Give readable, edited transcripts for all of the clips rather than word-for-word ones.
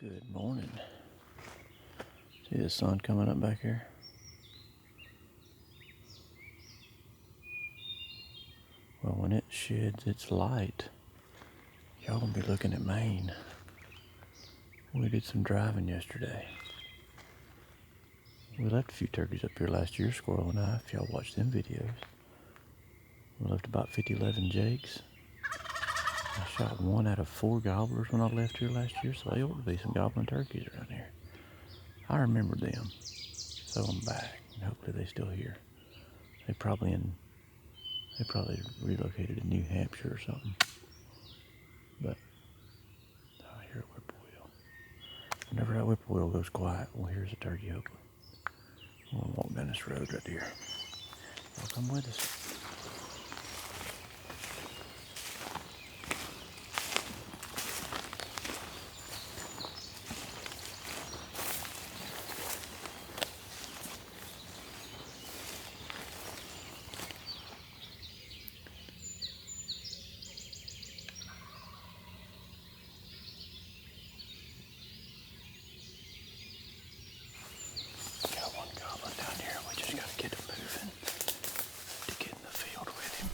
Good morning. See the sun coming up back here? Well, when it sheds its light, y'all gonna be looking at Maine. We did some driving yesterday. We left a few turkeys up here last year, Squirrel and I, if y'all watched them videos. We left about 50-11 jakes. I shot 1 out of 4 gobblers when I left here last year, so they ought to be some gobbling turkeys around here. I remember them, so I'm back, and hopefully they're still here. They probably relocated to New Hampshire or something. But I hear a whippoorwill. Whenever that whippoorwill goes quiet, well, here's a turkey hopefully. We're gonna walk down this road right here. Y'all come with us. Got one gobbler down here. We just gotta get him moving to get in the field with him.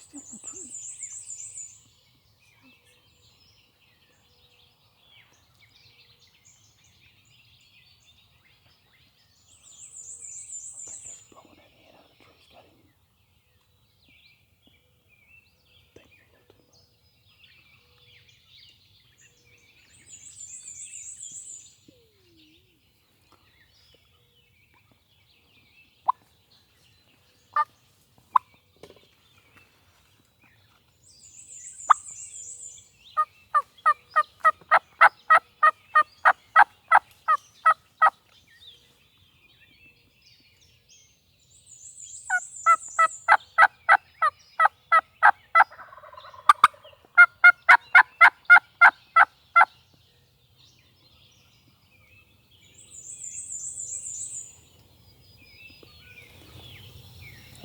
Still in the tree. I think that's blowing that head out of the tree's got him. Thinking a little too much.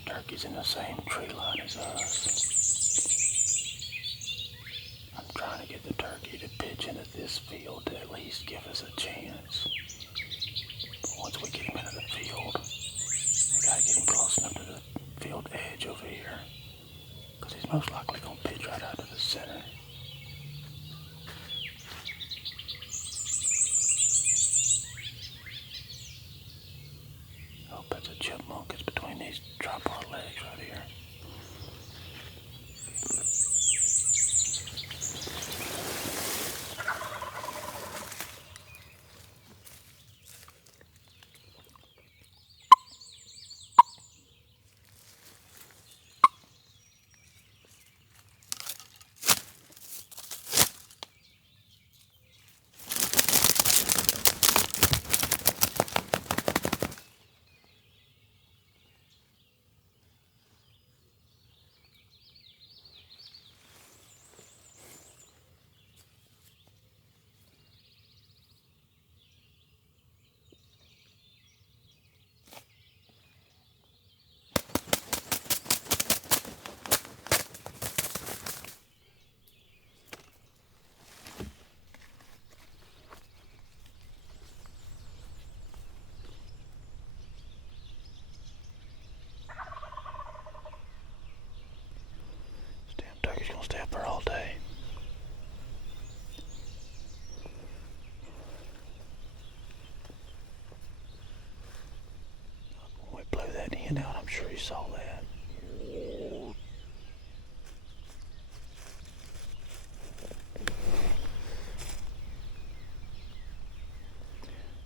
Turkey's in the same tree line as us. I'm trying to get the turkey to pitch into this field to at least give us a chance. But once we get him into the field, we gotta get him close enough to the field edge over here, because he's most likely gonna pitch right out to the center. I hope that's a chipmunk. It's between these tripod legs right here. hen out. I'm sure he saw that.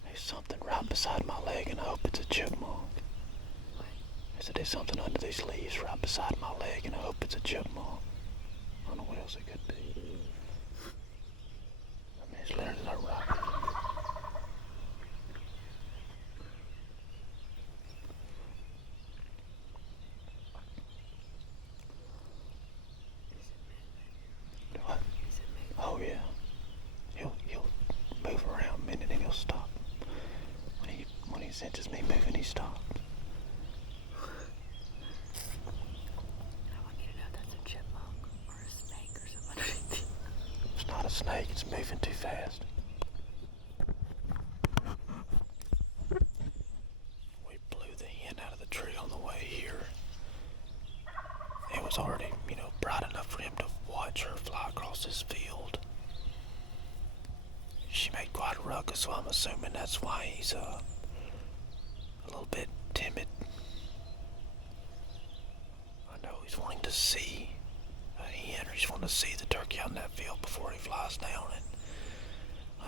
There's something right beside my leg, and I hope it's a chipmunk. I said there's something under these leaves right beside my leg, and I hope it's a chipmunk. I don't know what else it could be. I mean, it's literally not right. What? Oh yeah. He'll move around a minute and he'll stop. When he senses me moving, he stops. I want you to know that's a chipmunk or a snake or something. It's not a snake, it's moving too fast. We blew the hen out of the tree on the way here. It was already, bright enough for him to watch her fly across this field. She made quite a ruckus, so I'm assuming that's why he's a little bit timid. I know he's wanting to see a hen, or he's wanting to see the turkey out in that field before he flies down, and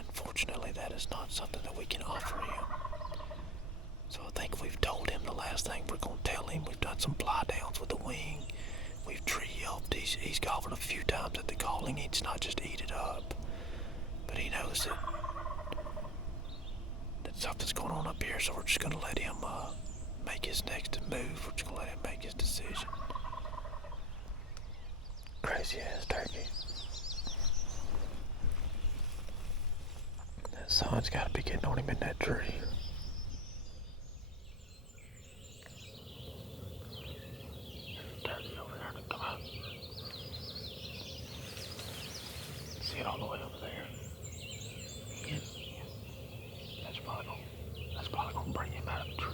unfortunately that is not something that we can offer him. So I think we've told him the last thing we're going to tell him. We've done some fly downs with the wing. We've tree yelped. He's gobbled a few times at the calling. He's not just eat it up. But he knows that something's going on up here, so we're just going to let him make his next move. We're just going to let him make his decision. Crazy ass turkey. That sun's got to be getting on him in that tree. Turkey over there. Come on. See it all the way over there. Yeah. That's probably gonna bring him out of the tree.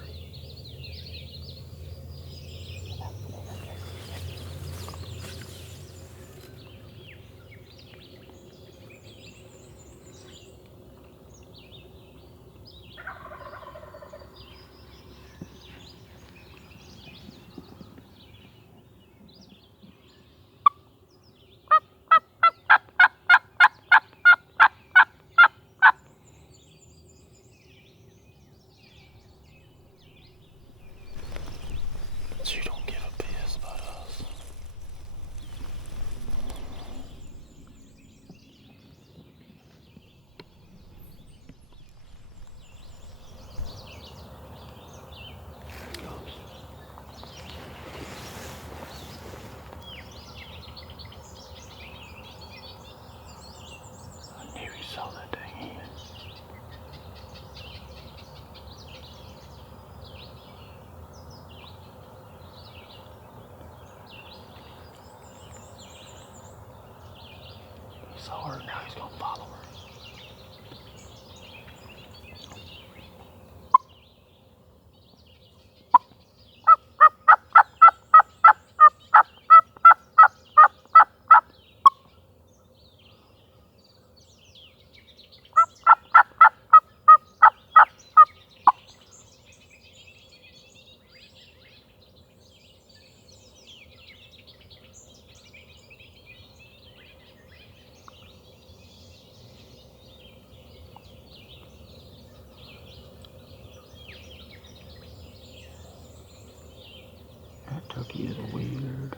So you don't give a piss about us. There it goes. I knew he saw that dang hen. Saw her, now he's gonna follow her. That turkey is weird.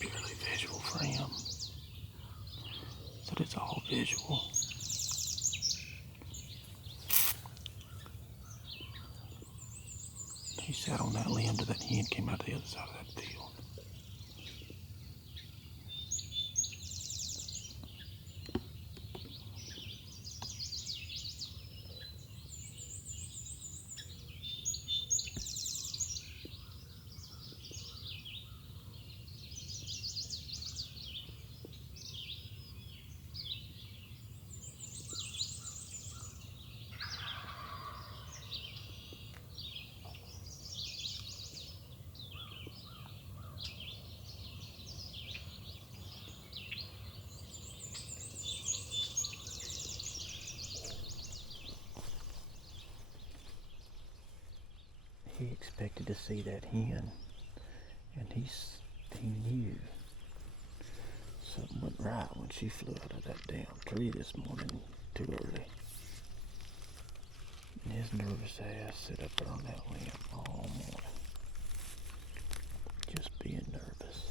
Purely visual for him. So it's all visual. He sat on that limb till that hen came out the other side of that field. He expected to see that hen, and he knew something went right when she flew out of that damn tree this morning too early. And his nervous ass sit up there on that limb all morning, just being nervous.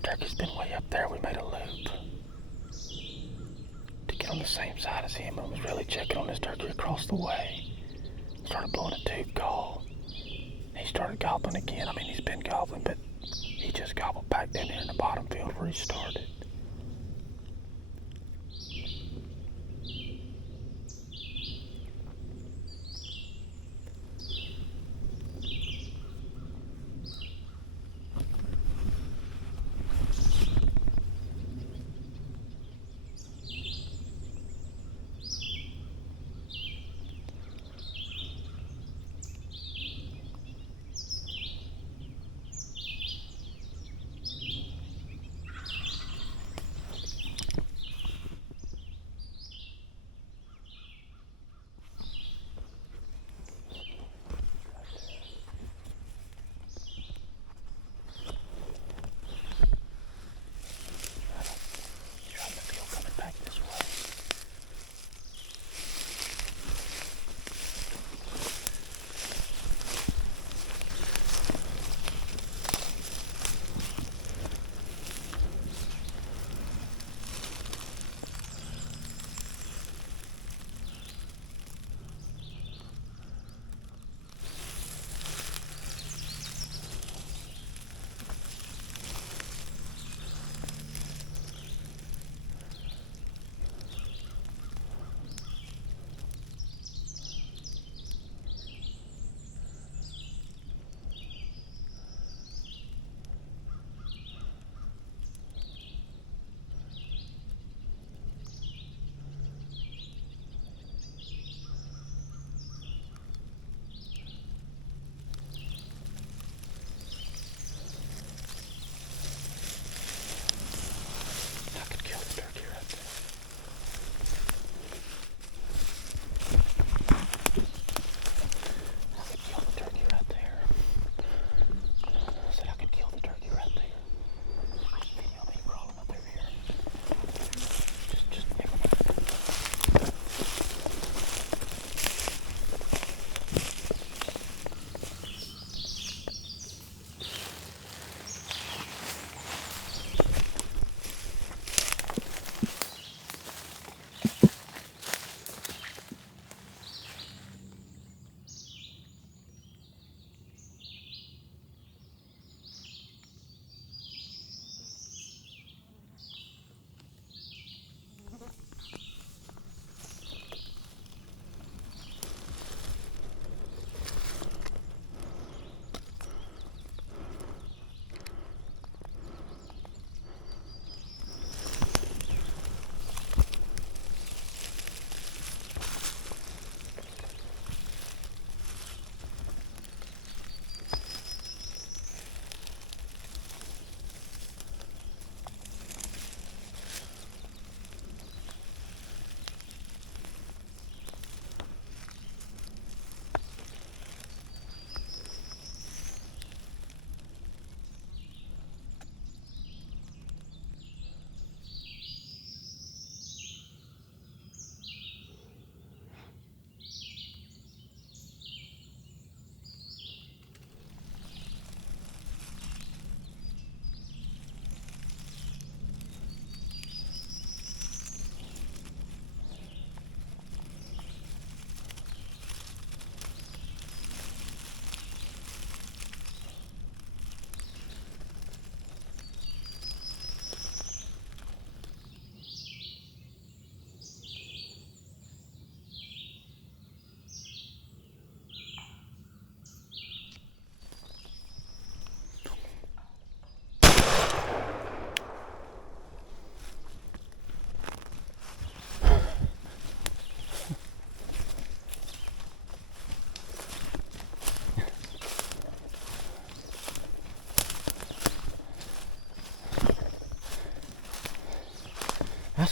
The turkey's been way up there. We made a loop to get on the same side as him, and was really checking on this turkey across the way. Started blowing a tube call. He started gobbling again. I mean, he's been gobbling, but he just gobbled back down there in the bottom field where he started.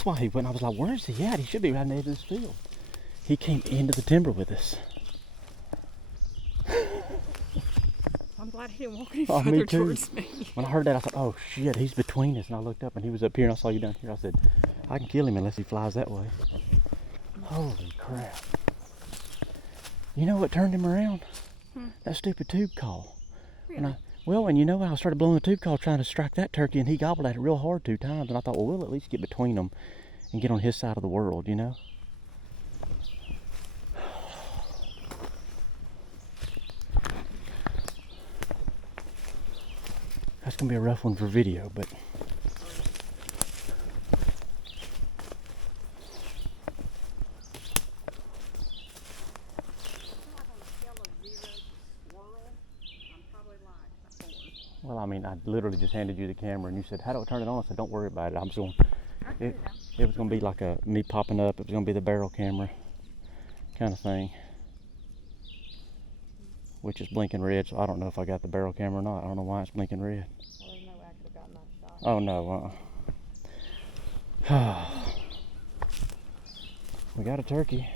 why he went. I was like, where is he at? He should be right in the edge of this field. He came into the timber with us. I'm glad he didn't walk any further towards me. When I heard that, I thought, oh shit, he's between us. And I looked up and he was up here and I saw you down here. I said, I can kill him unless he flies that way. Holy crap. You know what turned him around? That stupid tube call. Really? And you know, I started blowing the tube call trying to strike that turkey, and he gobbled at it real hard 2 times. And I thought, well, we'll at least get between them and get on his side of the world, you know? That's gonna be a rough one for video, but well, I mean, I literally just handed you the camera and you said, how do I turn it on? I said, don't worry about it. I'm just going, it was going to be like me popping up. It was going to be the barrel camera kind of thing, which is blinking red. So I don't know if I got the barrel camera or not. I don't know why it's blinking red. Well, there's no way I could have gotten that shot. Oh no, we got a turkey.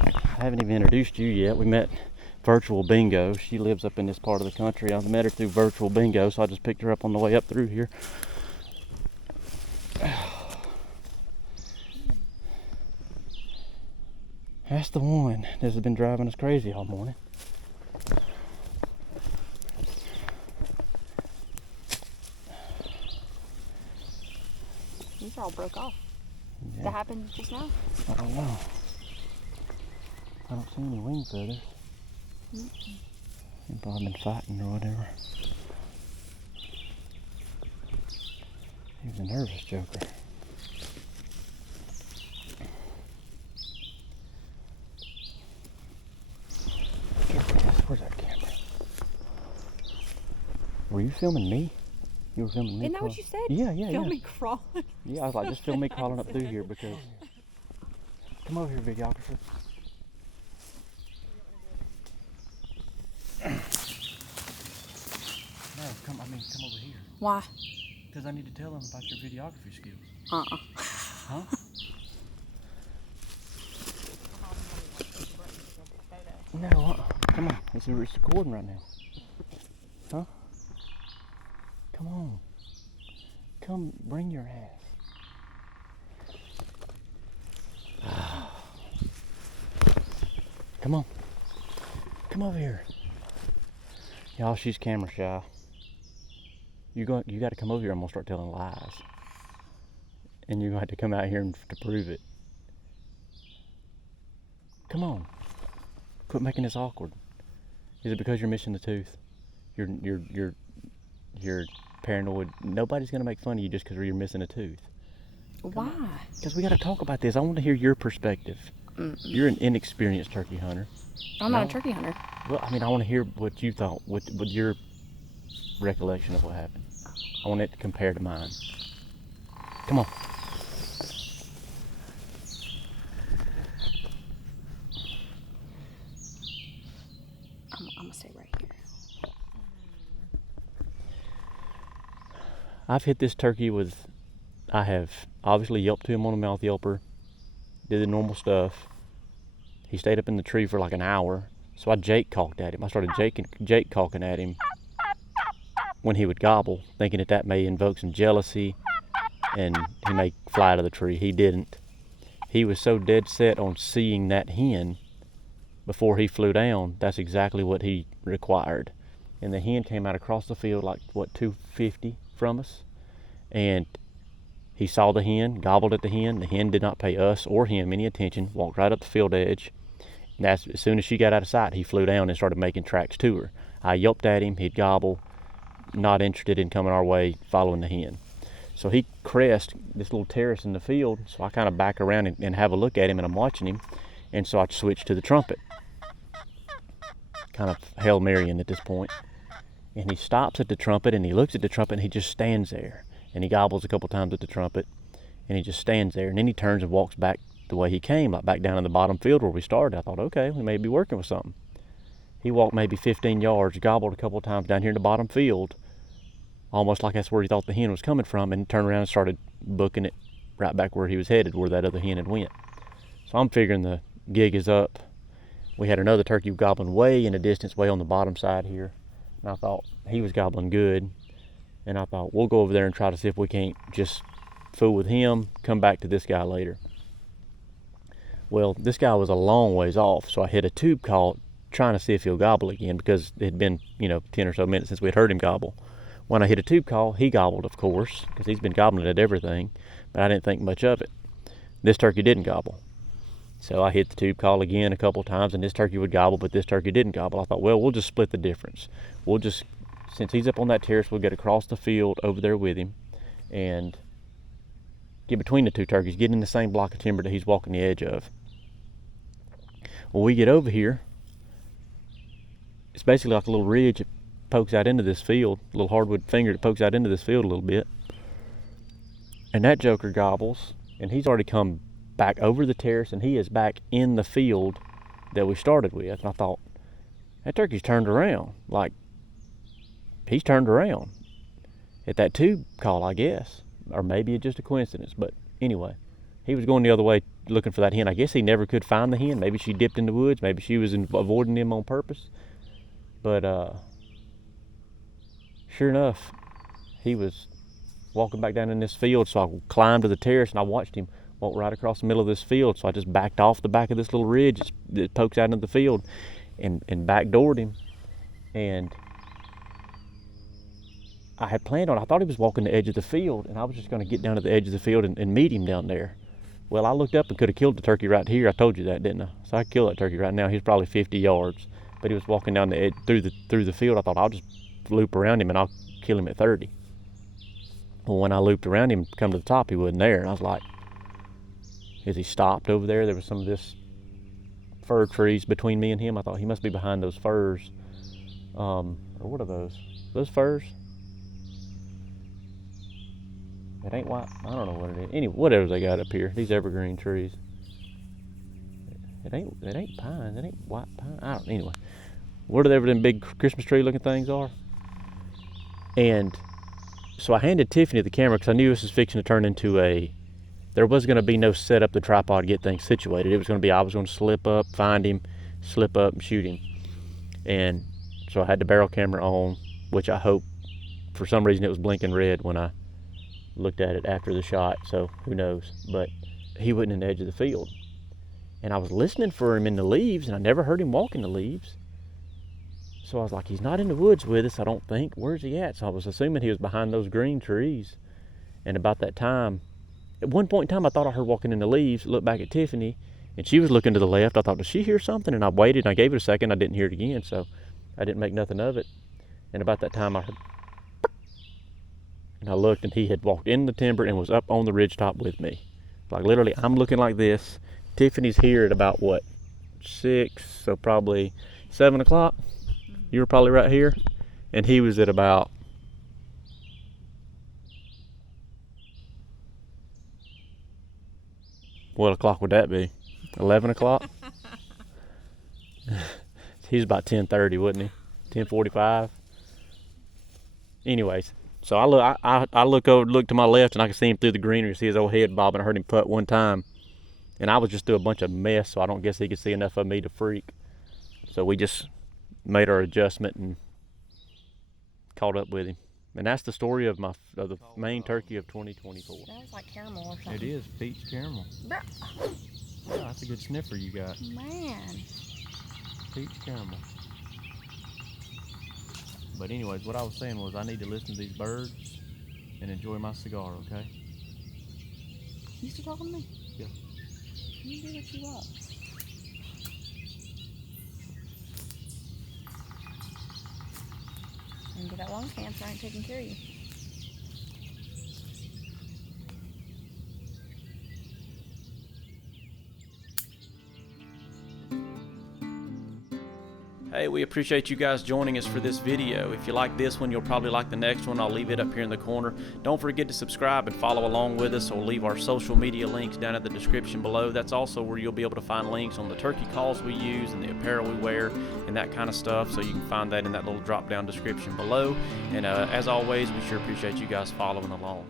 I haven't even introduced you yet. We met Virtual Bingo. She lives up in this part of the country. I met her through Virtual Bingo, so I just picked her up on the way up through here. That's the one that has been driving us crazy all morning. These all broke off. Yeah. That happened just now? I don't know. I don't see any wing feathers. They've probably been fighting or whatever. He was a nervous joker. Where's that camera? Were you filming me? You were filming me? Isn't that what you said? Yeah. Film me crawling. Yeah, I was like, just film me crawling up through here because... Come over here, videographer. No, come over here. Why? Because I need to tell them about your videography skills. Huh? No, come on. It's recording right now. Huh? Come on. Come, bring your ass. Come on. Come over here. Y'all, she's camera shy. You got to come over here. I'm gonna start telling lies, and you're gonna have to come out here to prove it. Come on. Quit making this awkward. Is it because you're missing the tooth? You're paranoid. Nobody's gonna make fun of you just because you're missing a tooth. Why? Because we got to talk about this. I want to hear your perspective. You're an inexperienced turkey hunter. I'm not a turkey hunter. Well, I mean, I want to hear what you thought with your recollection of what happened. I want it to compare to mine. Come on. I'm gonna stay right here. I've hit this turkey with, I have obviously yelped to him on the mouth yelper, did the normal stuff. He stayed up in the tree for like an hour, so I Jake caulked at him. I started Jake caulking at him when he would gobble, thinking that may invoke some jealousy and he may fly out of the tree. He didn't. He was so dead set on seeing that hen before he flew down, that's exactly what he required. And the hen came out across the field like, what, 250 from us? And he saw the hen, gobbled at the hen. The hen did not pay us or him any attention, walked right up the field edge. And as soon as she got out of sight, he flew down and started making tracks to her. I yelped at him, he'd gobble, not interested in coming our way, following the hen. So he crest this little terrace in the field, so I kind of back around and have a look at him, and I'm watching him. And so I switched to the trumpet. Kind of Hail Marrying at this point. And he stops at the trumpet and he looks at the trumpet and he just stands there. And he gobbles a couple times at the trumpet and he just stands there. And then he turns and walks back the way he came, like back down in the bottom field where we started. I thought, okay, we may be working with something. He walked maybe 15 yards, gobbled a couple times down here in the bottom field, almost like that's where he thought the hen was coming from, and turned around and started booking it right back where he was headed, where that other hen had went. So I'm figuring the gig is up. We had another turkey gobbling way in the distance, way on the bottom side here, and I thought he was gobbling good, and I thought we'll go over there and try to see if we can't just fool with him, come back to this guy later. Well, this guy was a long ways off, so I hit a tube call trying to see if he'll gobble again, because it had been 10 or so minutes since we had heard him gobble. When I hit a tube call, he gobbled, of course, because he's been gobbling at everything, but I didn't think much of it. This turkey didn't gobble. So I hit the tube call again a couple times, and this turkey would gobble, but this turkey didn't gobble. I thought, well, we'll just split the difference. We'll just, since he's up on that terrace, we'll get across the field over there with him and get between the two turkeys, get in the same block of timber that he's walking the edge of. Well, we get over here. It's basically like a little ridge that pokes out into this field, a little hardwood finger that pokes out into this field a little bit. And that joker gobbles, and he's already come back over the terrace, and he is back in the field that we started with. And I thought, that turkey's turned around. Like, he's turned around at that tube call, I guess. Or maybe it's just a coincidence. But anyway, he was going the other way looking for that hen. I guess he never could find the hen. Maybe she dipped in the woods. Maybe she was avoiding him on purpose. But sure enough, he was walking back down in this field. So I climbed to the terrace, and I watched him walk right across the middle of this field. So I just backed off the back of this little ridge that pokes out into the field, and backdoored him. And I had planned on, I thought he was walking the edge of the field, and I was just going to get down to the edge of the field and meet him down there. Well, I looked up and could have killed the turkey right here. I told you that, didn't I? So I could kill that turkey right now. He's probably 50 yards, but he was walking down the edge through the field. I thought, I'll just loop around him and I'll kill him at 30. Well, when I looped around him, come to the top, he wasn't there, and I was like, is he stopped over there? There was some of this fir trees between me and him. I thought he must be behind those firs. Or what are those? Those firs? It ain't white. I don't know what it is. Anyway, whatever they got up here, these evergreen trees. It ain't pine. It ain't white pine. I don't. Anyway, whatever them big Christmas tree looking things are. And so I handed Tiffany the camera because I knew this was fixing to turn into a. There was going to be no setup the tripod to get things situated. It was going to be I was going to slip up, find him, slip up, and shoot him. And so I had the barrel camera on, which I hope for some reason it was blinking red when I looked at it after the shot, so who knows. But he wasn't in the edge of the field. And I was listening for him in the leaves, and I never heard him walk in the leaves. So I was like, he's not in the woods with us, I don't think. Where's he at? So I was assuming he was behind those green trees. And about that time, at one point in time, I thought I heard walking in the leaves, looked back at Tiffany, and she was looking to the left. I thought, does she hear something? And I waited, and I gave it a second. I didn't hear it again, so I didn't make nothing of it. And about that time, I heard, and I looked, and he had walked in the timber and was up on the ridgetop with me. Like, literally, I'm looking like this. Tiffany's here at about, what, 6, so probably 7 o'clock. You were probably right here. And he was at about, what o'clock would that be? 11 o'clock? He's about 10:30, wasn't he? 10:45. Anyways, so I look to my left, and I can see him through the greenery, see his old head bobbing. I heard him putt one time, and I was just through a bunch of mess, so I don't guess he could see enough of me to freak. So we just made our adjustment and caught up with him. And that's the story of the Maine turkey of 2024. That was like caramel or something. It is peach caramel. Yeah, that's a good sniffer you got. Man. Peach caramel. But anyways, what I was saying was I need to listen to these birds and enjoy my cigar, okay? You still talking to me? Yeah. You do what you want. And get that lung cancer, I ain't taking care of you. Hey, we appreciate you guys joining us for this video. If you like this one, you'll probably like the next one. I'll leave it up here in the corner. Don't forget to subscribe and follow along with us, or leave our social media links down in the description below. That's also where you'll be able to find links on the turkey calls we use and the apparel we wear and that kind of stuff. So you can find that in that little drop down description below. And as always, we sure appreciate you guys following along.